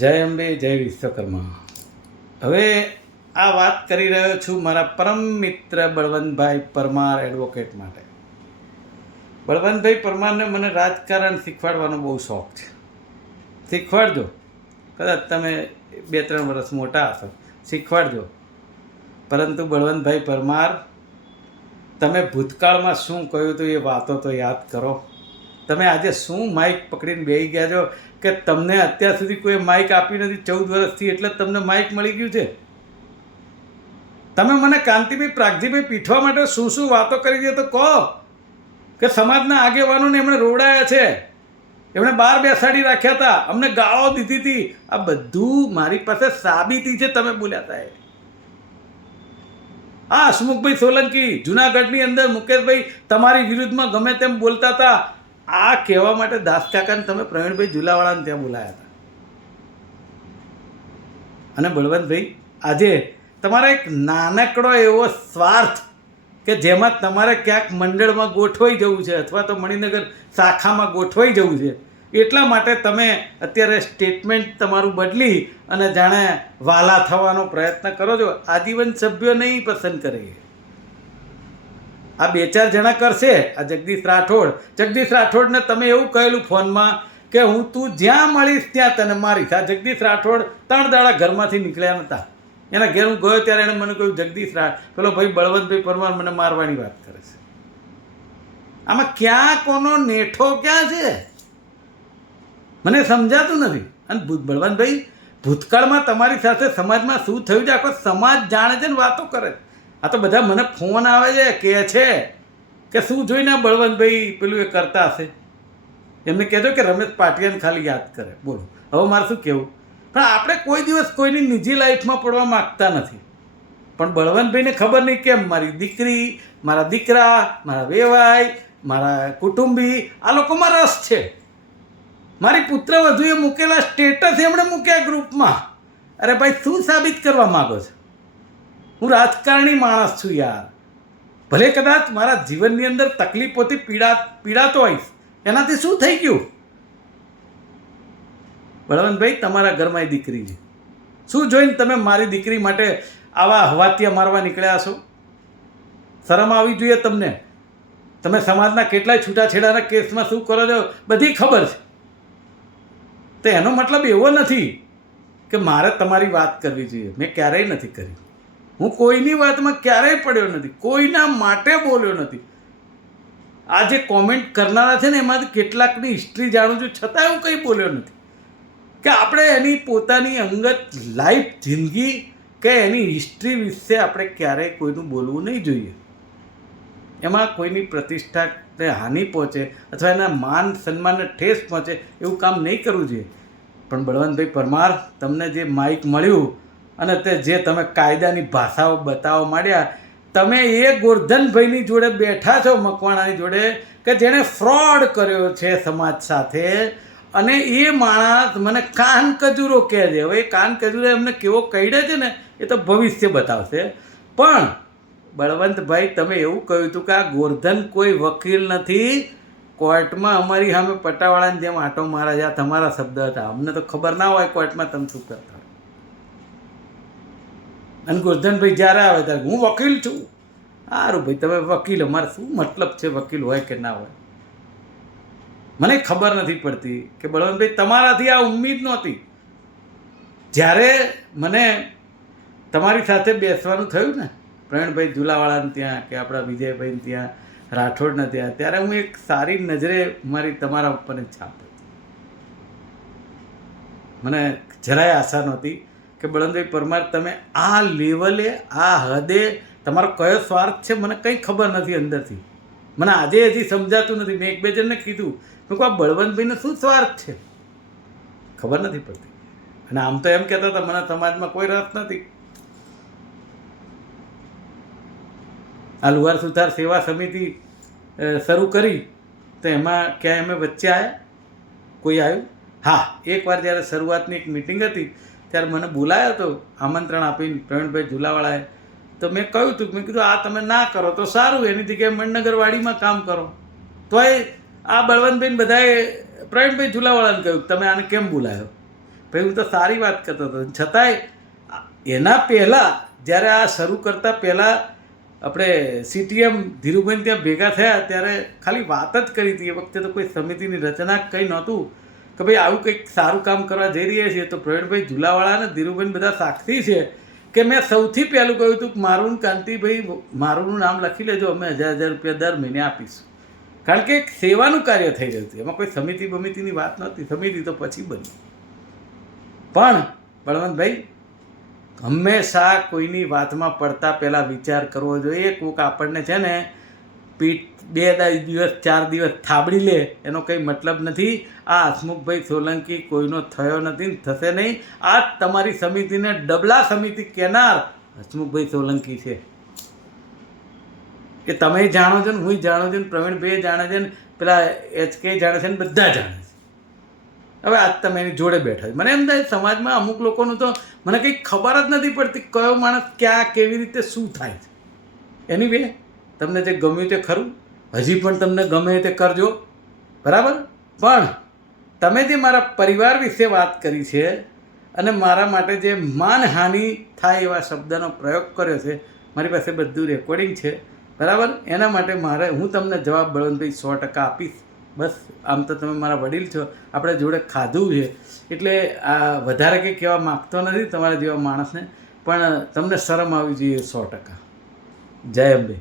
જય અંબે, જય વિશ્વકર્મા. હવે આ વાત કરી રહ્યો છું મારા પરમ મિત્ર બળવંતભાઈ પરમાર એડવોકેટ માટે. બળવંતભાઈ પરમારને મને રાજકારણ શીખવાડવાનો બહુ શોખ છે. શીખવાડજો, કદાચ તમે 2-3 વર્ષ મોટા હશો, શીખવાડજો. પરંતુ બળવંતભાઈ પરમાર, તમે ભૂતકાળમાં શું કહ્યું હતું એ વાતો તો યાદ કરો. તમે આજે શું માઇક પકડીને બેસી ગયા છો કે તમને અત્યાર સુધી કોઈ માઇક આપી નથી 14 વર્ષથી, એટલે તમને માઇક મળી ગયું છે. તમે મને કાંતિભાઈ પ્રાગજીભાઈ પીઠવા માટે શું શું વાતો કરી છે તો કહો. કે સમાજના આગેવાનોને એમણે રોડાયા છે, એમણે બહાર બેસાડી રાખ્યા હતા, અમને ગાળો દીધી હતી. આ બધું મારી પાસે સાબિતી છે તમે બોલ્યા હતા. હા, હસમુખભાઈ સોલંકી જુનાગઢની અંદર મુકેશભાઈ તમારી વિરુદ્ધમાં ગમે તેમ બોલતા હતા. આ કહેવા માટે દાસકાકાને તમે પ્રવીણભાઈ ઝુલાવાળાને ત્યાં બોલાયા હતા. અને બળવંતભાઈ, આજે તમારા એક નાનકડો એવો સ્વાર્થ કે જેમાં તમારે ક્યાંક મંડળમાં ગોઠવાઈ જવું છે અથવા તો મણિનગર શાખામાં ગોઠવાઈ જવું છે, એટલા માટે તમે અત્યારે સ્ટેટમેન્ટ તમારું બદલી અને જાણે વાલા થવાનો પ્રયત્ન કરો છો. આજીવન સભ્યો નહીં પસંદ કરે. આ 2-4 જણા કરશે. આ જગદીશ રાઠોડને તમે એવું કહેલું ફોનમાં કે હું તું જ્યાં મળીશ ત્યાં તને મારીશ. આ જગદીશ રાઠોડ 3 દાડા ઘરમાંથી નીકળ્યા નહોતા. એના ઘેર હું ગયો ત્યારે એણે મને કહ્યું, જગદીશ પેલો ભાઈ બળવંતભાઈ પરમાર મને મારવાની વાત કરે છે. આમાં ક્યાં કોનો નેઠો ક્યાં છે મને સમજાતું નથી. અને બળવંતભાઈ, ભૂતકાળમાં તમારી સાથે સમાજમાં શું થયું છે આખો સમાજ જાણે છે ને વાતો કરે છે. આ તો બધા મને ફોન આવે છે, કહે છે કે શું જોઈને બળવંતભાઈ પેલું એ કરતા હશે. એમને કહેજો કે રમેશ પાટિયાને ખાલી યાદ કરે. બોલો, હવે મારે શું કહેવું. પણ આપણે કોઈ દિવસ કોઈની નિજી લાઈફમાં પડવા માગતા નથી. પણ બળવંતભાઈને ખબર નહીં કેમ મારી દીકરી, મારા દીકરા, મારા વેવાઈ, મારા કુટુંબી, આ લોકોમાં રસ છે. મારી પુત્રવધુએ મૂકેલા સ્ટેટસ એમણે મૂક્યા ગ્રુપમાં. અરે ભાઈ, શું સાબિત કરવા માગો છો? હું રાજકારણી માણસ છું યાર. ભલે કદાચ મારા જીવનની અંદર તકલીફોથી પીડાતો હોઈશ, એનાથી શું થઈ ગયું? બળવંતભાઈ, તમારા ઘરમાં એ દીકરી છે. શું જોઈને તમે મારી દીકરી માટે આવા હવાતિયા મારવા નીકળ્યા છો? શરમ આવવી જોઈએ તમને. તમે સમાજના કેટલાય છૂટાછેડાના કેસમાં શું કરો છો બધી ખબર છે. તો એનો મતલબ એવો નથી કે મારે તમારી વાત કરવી જોઈએ. મેં ક્યારેય નથી કરી. હું કોઈની વાતમાં ક્યારેય પડ્યો નથી, કોઈના માટે બોલ્યો નથી. આ જે કોમેન્ટ કરનારા છે ને, એમાંથી કેટલાકની હિસ્ટ્રી જાણું છું, છતાં હું કંઈ બોલ્યો નથી. કે આપણે એની પોતાની અંગત લાઈફ, જિંદગી કે એની હિસ્ટ્રી વિશે આપણે ક્યારેય કોઈનું બોલવું નહીં જોઈએ. એમાં કોઈની પ્રતિષ્ઠાને હાનિ પહોંચે અથવા એના માન સન્માનને ઠેસ પહોંચે એવું કામ નહીં કરવું જોઈએ. પણ બળવંતભાઈ પરમાર, તમને જે માઇક મળ્યું અને તે જે તમે કાયદાની ભાષાઓ બતાવવા માંડ્યા, તમે એ ગોરધનભાઈની જોડે બેઠા છો, મકવાણાની જોડે, કે જેણે ફ્રોડ કર્યો છે સમાજ સાથે. અને એ માણસ મને કાન કજૂરો કહે છે. હવે એ કાન કજૂરો એમને કેવો કહીડે છે ને, એ તો ભવિષ્ય બતાવશે. પણ બળવંતભાઈ, તમે એવું કહ્યું હતું કે આ ગોરધન કોઈ વકીલ નથી, કોર્ટમાં અમારી સામે પટ્ટાવાળાની જેમ આંટો મારા છે. આ તમારા શબ્દ હતા. અમને તો ખબર ના હોય કોર્ટમાં તમે શું કરતા હોય. અને ગોરધનભાઈ જ્યારે આવે ત્યારે હું વકીલ છું. સારું ભાઈ, તમે વકીલ, અમારે શું મતલબ છે વકીલ હોય કે ના હોય. મને ખબર નથી પડતી કે બળવંતભાઈ, તમારાથી આ ઉમ્મીદ નહોતી. જ્યારે મને તમારી સાથે બેસવાનું થયું ને, પ્રવીણભાઈ ઝુલાવાળાને ત્યાં કે આપણા વિજયભાઈને ત્યાં, રાઠોડને ત્યાં, ત્યારે હું એક સારી નજરે મારી તમારા ઉપરની છાપ હતી. મને જરાય આશા નહોતી કે બળવંતભાઈ પરમાર, તમે આ લેવલે, આ હદે, તમારો કયો સ્વાર્થ છે મને કંઈ ખબર નથી અંદરથી. મને આજે હજી સમજાતું નથી. મેં 1-2 જણને કીધું, મેં કહું આ બળવંતભાઈને શું સ્વાર્થ છે, ખબર નથી પડતી. અને આમ તો એમ કહેતા હતા મને સમાજમાં કોઈ રસ નથી. આ લુહાર સુથાર સેવા સમિતિ શરૂ કરી તો એમાં ક્યાં અમે વચ્ચે આવ્યા? કોઈ આવ્યું? હા, એકવાર જ્યારે શરૂઆતની એક મિટિંગ હતી ત્યારે મને બોલાયો હતો, આમંત્રણ આપીને પ્રવીણભાઈ ઝુલાવાળાએ. તો મેં કહ્યું હતું, મેં કીધું આ તમે ના કરો તો સારું, એની જગ્યાએ મણનગરવાડીમાં કામ કરો. તોય આ બળવંતભાઈને બધાએ પ્રવીણભાઈ ઝુલાવાળાને કહ્યું તમે આને કેમ બોલાયો? ભાઈ હું તો સારી વાત કરતો હતો, છતાંય એના પહેલાં જ્યારે આ શરૂ કરતાં પહેલાં આપણે સીટીએમ ધીરુભાઈ ત્યાં ભેગા થયા ત્યારે ખાલી વાત જ કરી હતી. એ વખતે તો કોઈ સમિતિની રચના કંઈ નહોતું કે ભાઈ આવું કંઈક સારું કામ કરવા જઈ રહ્યા છીએ. તો પ્રવીણભાઈ ઝુલાવાળા અને ધીરુભાઈ બધા સાક્ષી છે કે મેં સૌથી પહેલું કહ્યું હતું કે મારું કાંતિભાઈ મારું નામ લખી લેજો, અમે 1000 રૂપિયા દર મહિને આપીશું. કારણ કે એક સેવાનું કાર્ય થઈ રહ્યું હતું, એમાં કોઈ સમિતિ બમિતિની વાત નહોતી. સમિતિ તો પછી બની. પણ બળવંતભાઈ હંમેશા કોઈની વાતમાં પડતા પહેલાં વિચાર કરવો જોઈએ. કોઈક આપણને છે ને પીઠ 2 દિવસ 4 દિવસ થાબડી લે એનો કંઈ મતલબ નથી. આ હસમુખભાઈ સોલંકી કોઈનો થયો નથી ને થશે નહીં. આ તમારી સમિતિને ડબલા સમિતિ કહેનાર હસમુખભાઈ સોલંકી છે. એ તમે જાણો છો ને, હું જાણું છું ને, પ્રવીણભાઈ જાણે છે ને, પેલા HK જાણે છે ને, બધા જાણે છે. હવે આજ તમે એની જોડે બેઠા છો. મને એમ થાય સમાજમાં અમુક લોકોનું તો મને કંઈ ખબર જ નથી પડતી કયો માણસ ક્યાં કેવી રીતે શું થાય છે. એની વે તમને જે ગમ્યું તે ખરું, હજી પણ તમને ગમે તે કરજો, બરાબર. પણ તમે જે મારા પરિવાર વિશે વાત કરી છે અને મારા માટે જે માનહાનિ થાય એવા શબ્દનો પ્રયોગ કર્યો છે, મારી પાસે બધું રેકોર્ડિંગ છે, બરાબર. એના માટે હું તમને જવાબ બળવંતભાઈ 100% આપીશ. બસ આમ તો તમે મારા વડીલ છો, આપણે જોડે ખાધું છે એટલે આ વધારે કંઈ કહેવા માગતો નથી તમારા જેવા માણસને, પણ તમને શરમ આવી જોઈએ 100%. જય અંબે.